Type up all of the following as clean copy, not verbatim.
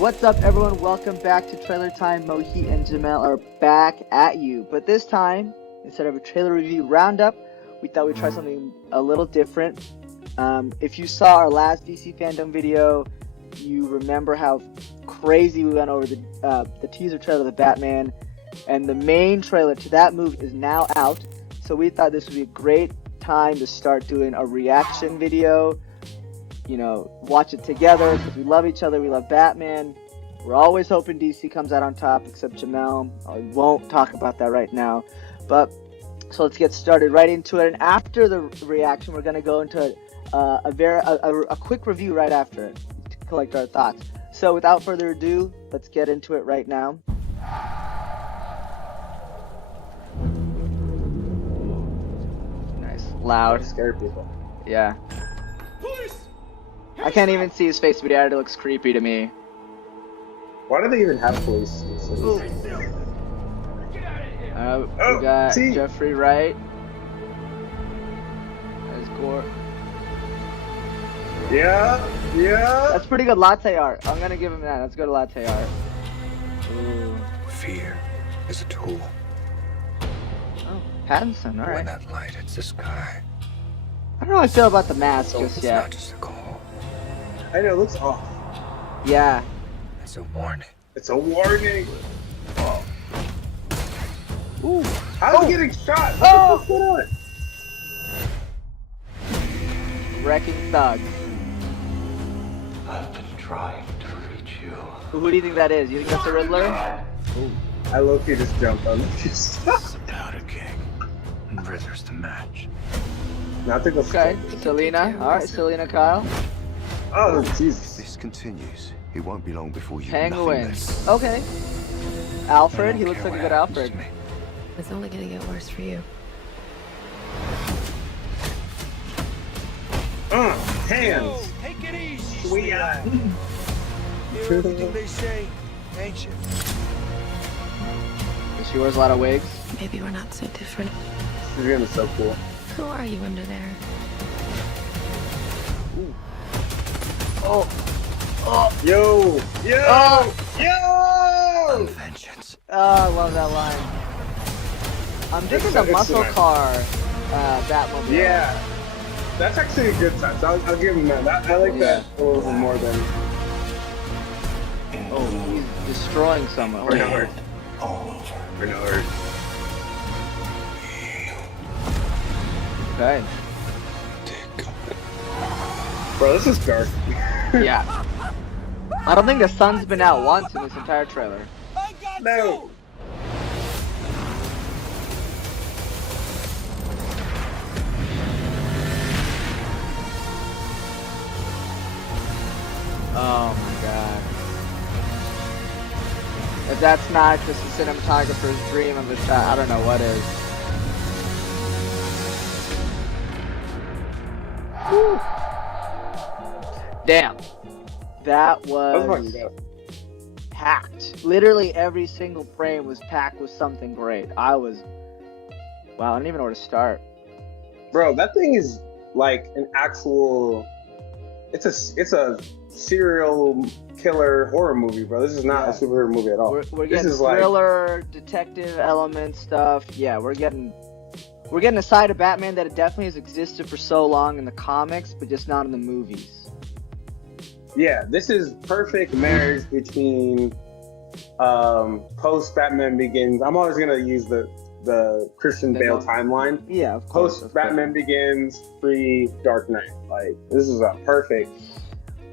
What's up, everyone? Welcome back to Trailer Time. Mohit and Jamell are back at you. But this time, instead of a trailer review roundup, we thought we'd try something a little different. If you saw our last DC fandom video, you remember how crazy we went over the teaser trailer of the Batman, and the main trailer to that movie is now out. So we thought this would be a great time to start doing a reaction video. You know, watch it together because we love each other. We love Batman. We're always hoping DC comes out on top, except Jamell. I won't talk about that right now. But so let's get started right into it. And after the reaction, we're gonna go into a quick review right after it to collect our thoughts. So without further ado, let's get into it right now. Nice, loud, Scare people. yeah. I can't even see his face, but it already looks creepy to me. Why do they even have police? We got see? Jeffrey Wright as Gore. Yeah. That's pretty good latte art. I'm gonna give him that. That's good latte art. Ooh. Fear is a tool. Oh, Pattinson, When alright. that light hits the sky, I don't know how I feel about the mask just it's yet. not just a call. I know, it looks off. Yeah. It's a warning. It's a warning. Ooh. How's he getting shot? Oh! What's going on? Wrecking Thug. I've been trying to reach you. Who do you think that is? You think that's the Riddler? Ooh. I low-key just jumped on the It's the Powder King. And Riddler's the match. Not to go. Okay. Selena. Alright, Selena Kyle. Oh, If Jesus. this continues, it won't be long before you Penguin. nothingness. Okay. Alfred. I He don't looks care like a what good happens Alfred. to me. It's only gonna get worse for you. Hands. Take it easy. Sweet eye. Hear everything they say, ain't you? She wears a lot of wigs. Maybe we're not so different. This game is so cool. Who are you under there? Oh. Oh. Yo. Oh. Yo. Vengeance. Oh, I love that line. I'm digging the It's muscle nice. car Batmobile. Yeah. That's actually a good touch. I'll give him that. I like that a little bit more than. Oh, he's destroying someone. Or no hurt. Or no hurt. Okay. Bro, this is dark. Yeah. I don't think the sun's been out once in this entire trailer. I got No. Oh my god. If that's not just a cinematographer's dream of a shot, I don't know what is. Whew. Damn. That That was was fucking good. packed. Literally every single frame was packed with something great. Wow, I don't even know where to start. Bro, that thing is like an actual. It's a serial killer horror movie, bro. This is not a superhero movie at all. We're This getting is like- thriller, detective element stuff. Yeah, we're getting a side of Batman that it definitely has existed for so long in the comics, but just not in the movies. Yeah, this is perfect marriage between post Batman Begins. I'm always gonna use the Christian Bale timeline. Yeah, of course. Post of Batman Begins, pre Dark Knight. Like this is a perfect. course.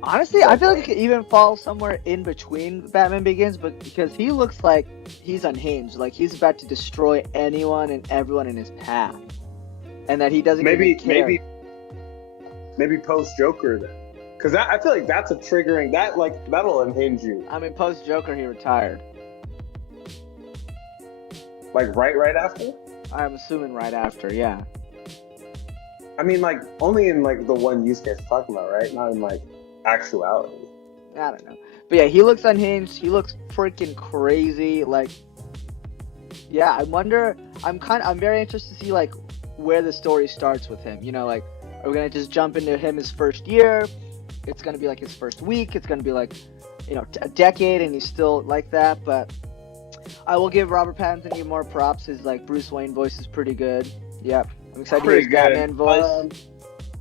Honestly, I feel like it could even fall somewhere in between Batman Begins, but because he looks like he's unhinged, like he's about to destroy anyone and everyone in his path, and that he doesn't Maybe even care. maybe post Joker then, because I feel like that's a triggering that'll unhinge you. I mean, post Joker, he retired. Like right after. I'm assuming right after, yeah. I mean, like only in like the one use case we're talking about, right? Not in like actuality. I don't know. But yeah, he looks unhinged. He looks freaking crazy. Like, yeah, I wonder. I'm very interested to see like where the story starts with him. You know, like, are we gonna just jump into him his first year? It's gonna be like his first week. It's gonna be like a decade and he's still like that. But I will give Robert Pattinson even more props. His like Bruce Wayne voice is pretty good. Yep, I'm excited to hear his Batman voice.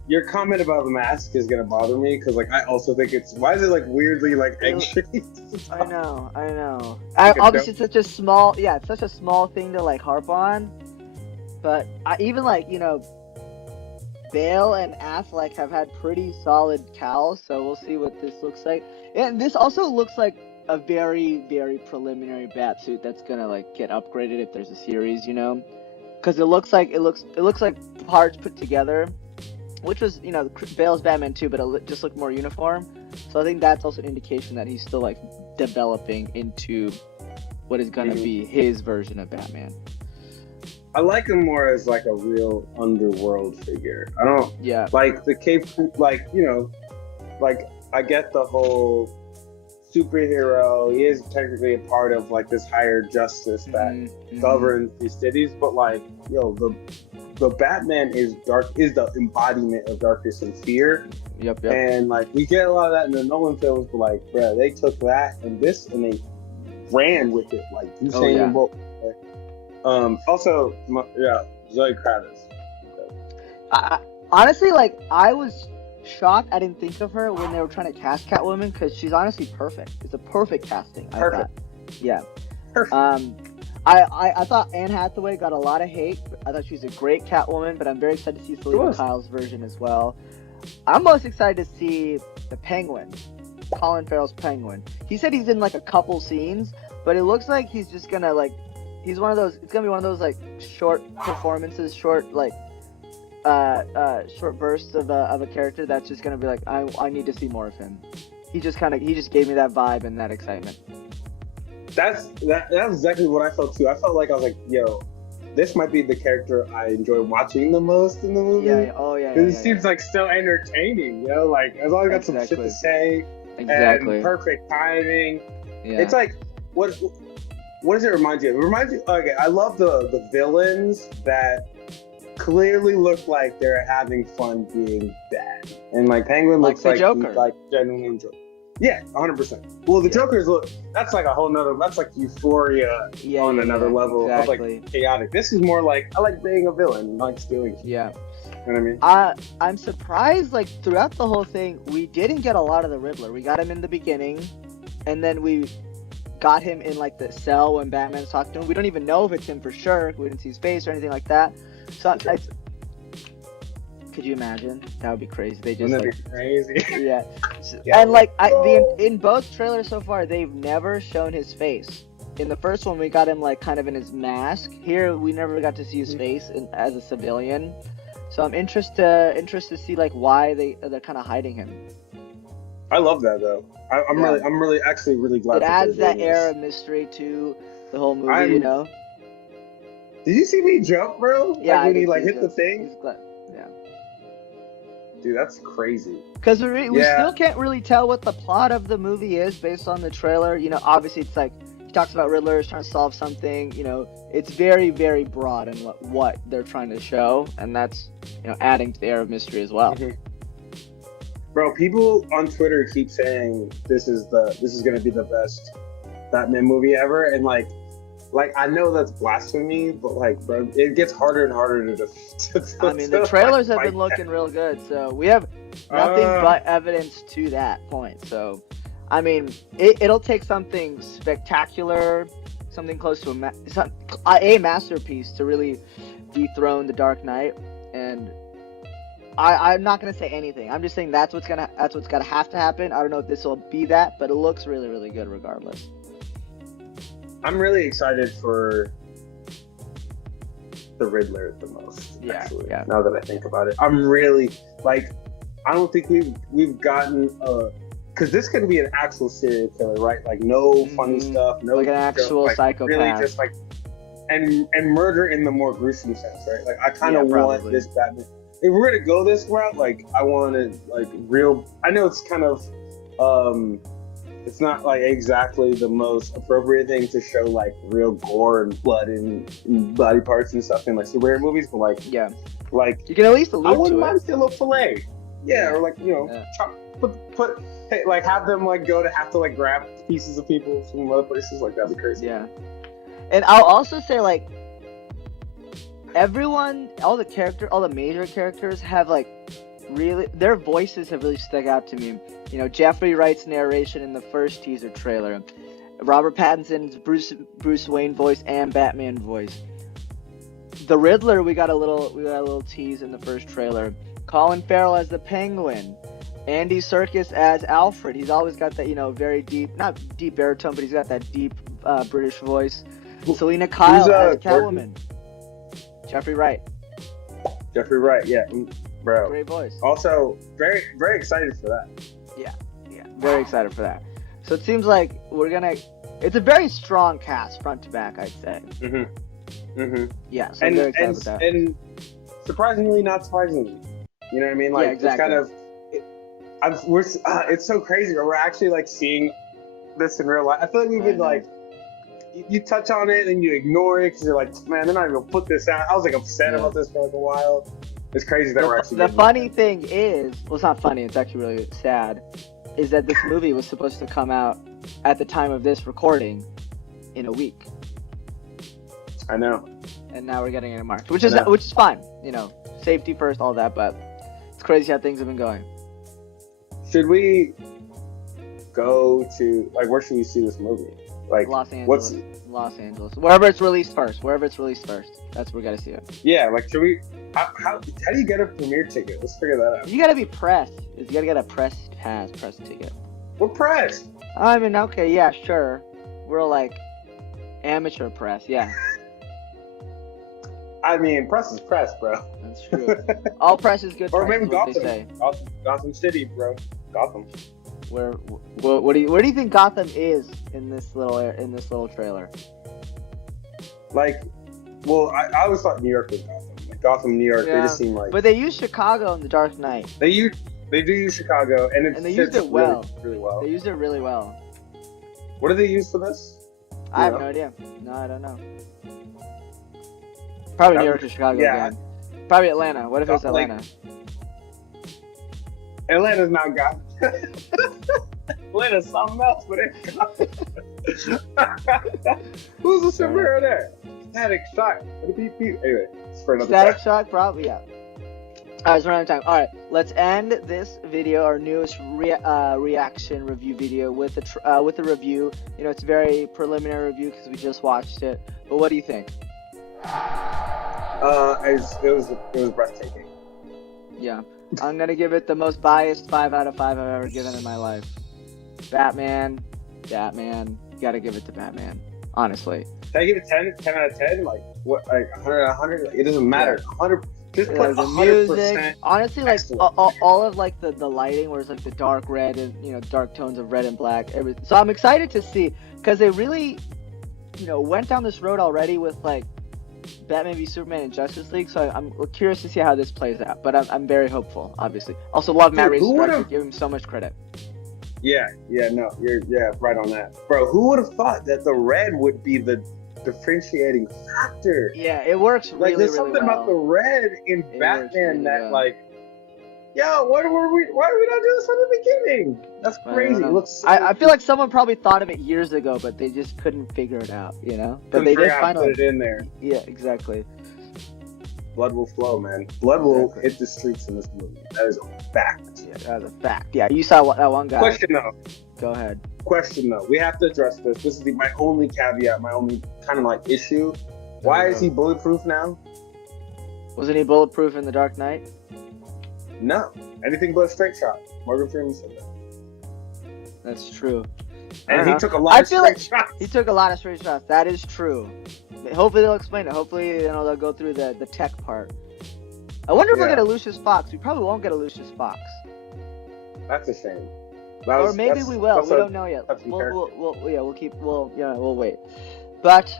Your comment about the mask is gonna bother me because like I also think why is it like weirdly like egg shaped? I know. Obviously, it's such a small thing to like harp on. But even like Bale and Affleck have had pretty solid cowls, so we'll see what this looks like. And this also looks like a very, very preliminary Batsuit that's gonna like get upgraded if there's a series, because it looks like parts put together, which was Bale's Batman too, but it just looked more uniform. So I think that's also an indication that he's still like developing into what is gonna be his version of Batman. I like him more as like a real underworld figure. I don't like the cape, like like I get the whole superhero. He is technically a part of like this higher justice that governs these cities, but like the Batman is the embodiment of darkness and fear. Yep. And like we get a lot of that in the Nolan films, but like they took that and they ran with it. Like you saying, also, Zoe Kravitz. Honestly, like I was shocked I didn't think of her when they were trying to cast Catwoman because she's honestly perfect. It's a perfect casting. Perfect. Yeah. Perfect. I thought Anne Hathaway got a lot of hate. I thought she was a great Catwoman, but I'm very excited to see Selena Kyle's version as well. I'm most excited to see the Penguin, Colin Farrell's Penguin. He said he's in like a couple scenes, but it looks like he's just gonna like. He's one of those. It's gonna be one of those like short performances, short bursts of a character that's just gonna be like, I need to see more of him. He just gave me that vibe and that excitement. That's exactly what I felt too. I felt like I was like, this might be the character I enjoy watching the most in the movie. Because it seems like so entertaining. Like as long as I got some shit to say, and perfect timing. Yeah. It's like what does it remind you of? It reminds you, I love the villains that clearly look like they're having fun being bad. And like Penguin looks like Joker. He's like genuinely enjoying. Yeah, 100%. Well, the Joker's that's like a whole nother, that's like Euphoria on another level of like chaotic. This is more like, I like being a villain, like stealing shit. Yeah. You know what I mean? I'm surprised, like throughout the whole thing, we didn't get a lot of the Riddler. We got him in the beginning, and then we got him in like the cell when Batman's talking to him. We don't even know if it's him for sure. We didn't see his face or anything like that. So could you imagine? That would be crazy. They just be crazy. Yeah. And like in both trailers so far, they've never shown his face. In the first one, we got him like kind of in his mask. Here, we never got to see his face as a civilian. So I'm interested to see like why they're kind of hiding him. I love that though. I'm really glad. It adds that air of mystery to the whole movie, Did you see me jump, bro? Yeah, like when he like hit the thing. Yeah. Dude, that's crazy. Because we still can't really tell what the plot of the movie is based on the trailer. Obviously it's like he talks about Riddlers trying to solve something. It's very, very broad in what they're trying to show, and that's adding to the air of mystery as well. Mm-hmm. Bro, people on Twitter keep saying this is gonna be the best Batman movie ever, and like I know that's blasphemy, but like, bro, it gets harder and harder to I mean, the trailers have been looking real good, so we have nothing but evidence to that point. So, I mean, it'll take something spectacular, something close to a masterpiece to really dethrone The Dark Knight, and I'm not gonna say anything. I'm just saying that's what's gonna have to happen. I don't know if this will be that, but it looks really, really good regardless. I'm really excited for the Riddler the most. Actually, now that I think about it, I'm really like, I don't think we've gotten because this could be an actual serial killer, right? Like no funny stuff, no like an actual psychopath, really just like and murder in the more gruesome sense, right? Like I kind of want this Batman. If we're gonna go this route, like I wanted like real. I know it's kind of it's not like exactly the most appropriate thing to show like real gore and blood and body parts and stuff in like superhero movies, but like like you can at least allude I wouldn't to mind it. still a fillet, or like chop, put like have them like have to like grab pieces of people from other places. Like that'd be crazy. Yeah. And I'll also say like everyone, all the major characters have like really, their voices have really stuck out to me. You know, Jeffrey Wright's narration in the first teaser trailer, Robert Pattinson's Bruce Wayne voice and Batman voice. The Riddler, we got a little tease in the first trailer. Colin Farrell as the Penguin. Andy Serkis as Alfred. He's always got that, you know, very deep, not deep baritone, but he's got that deep British voice. Selena Kyle as Catwoman. Jeffrey Wright, yeah, bro. Great voice. Also, very, very excited for that. Yeah, very excited for that. So it seems like it's a very strong cast, front to back, I'd say. Yeah, so I'm very excited with that. And surprisingly, not surprisingly. You know what I mean? Like, yeah, exactly. It's so crazy. We're actually like seeing this in real life. I feel like we've been like, you touch on it and you ignore it because you're like, man, they're not even gonna put this out. I was like upset about this for like a while. It's crazy that we're actually. The funny thing is, well, it's not funny. It's actually really sad. Is that this movie was supposed to come out at the time of this recording in a week. I know. And now we're getting it in March, which is fine. You know, safety first, all that. But it's crazy how things have been going. Should we go to like where should we see this movie? Like Los Angeles. Los Angeles. Wherever it's released first. That's where we gotta see it. Yeah, like should we? How do you get a premiere ticket? Let's figure that out. You gotta be pressed. You gotta get a press ticket. We're pressed. I mean, okay, yeah, sure. We're like amateur press, yeah. I mean, press is press, bro. That's true. All press is good. Or maybe Gotham. Gotham City, bro. Gotham. Where do you think Gotham is in this little trailer? Like, well, I always thought New York was Gotham. Like Gotham, New York, they just seem like. But they use Chicago in The Dark Knight. They do use Chicago, and they used it well. Really well. They used it really well. What do they use for this? I have no idea. No, I don't know. Probably New York or Chicago again. Probably Atlanta. What if it's Atlanta? Atlanta's not Gotham. Atlanta's something else, but it's Gotham. Who's the superhero there? Static Shock. Anyway, it's for another Static Shock, probably, yeah. Alright, it's running out of time. Alright, let's end this video, our newest reaction review video, with a review. You know, it's a very preliminary review because we just watched it. But what do you think? It was breathtaking. Yeah. I'm gonna give it the most biased 5 out of 5 I've ever given in my life. Batman. You gotta give it to Batman. Honestly. Can I give it 10 out of 10? Like, what, like 100 out of 100? Like, it doesn't matter. 100. Just put 100%. Music. Honestly, like, all of, like, the lighting, where it's, like, the dark red and, you know, dark tones of red and black. Everything. So I'm excited to see, because they really, you know, went down this road already with, like, Batman v Superman and Justice League, so I'm curious to see how this plays out. But I'm very hopeful, obviously. Also, love Matt Reeves' director. Give him so much credit. Yeah, no, you're right on that, bro. Who would have thought that the red would be the differentiating factor? Yeah, it works really, like there's really something well. about the red in Batman that like, yo, why did we not do this from the beginning? That's crazy. It looks I feel like someone probably thought of it years ago, but they just couldn't figure it out, you know? But they did finally put it in there. Yeah, exactly. Blood will flow, man. Blood will hit the streets in this movie. That is a fact. Yeah, that is a fact. Yeah, you saw that one guy. Question though. Go ahead. Question though. We have to address this. This is my only caveat, my only kind of like issue. Why is he bulletproof now? Wasn't he bulletproof in The Dark Knight? No. Anything but a straight shot. Morgan Freeman said that. That's true. And he took a lot of straight shots. He took a lot of straight shots. That is true. Hopefully they'll explain it. Hopefully, you know, they'll go through the tech part. I wonder if we'll get a Lucius Fox. We probably won't get a Lucius Fox. That's a shame. Or maybe we will. We don't know yet. We'll wait. But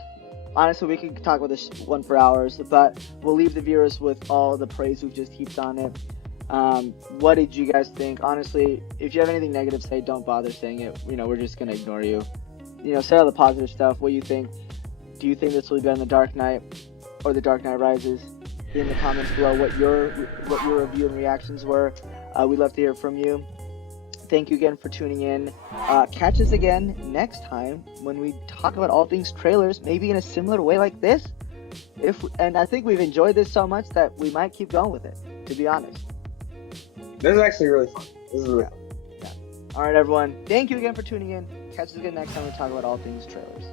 honestly, we could talk about this one for hours. But we'll leave the viewers with all the praise we've just heaped on it. What did you guys think? Honestly, if you have anything negative to say, don't bother saying it. You know, we're just gonna ignore you. You know, say all the positive stuff. What do you think? Do you think this will be better than The Dark Knight or The Dark Knight Rises? In the comments below what your review and reactions were. We'd love to hear from you. thank you again for tuning in. Catch us again next time when we talk about all things trailers, maybe in a similar way like this. And I think we've enjoyed this so much that we might keep going with it, to be honest. This is actually really fun. This is really fun. Yeah. All right, everyone. Thank you again for tuning in. Catch us again next time we talk about all things trailers.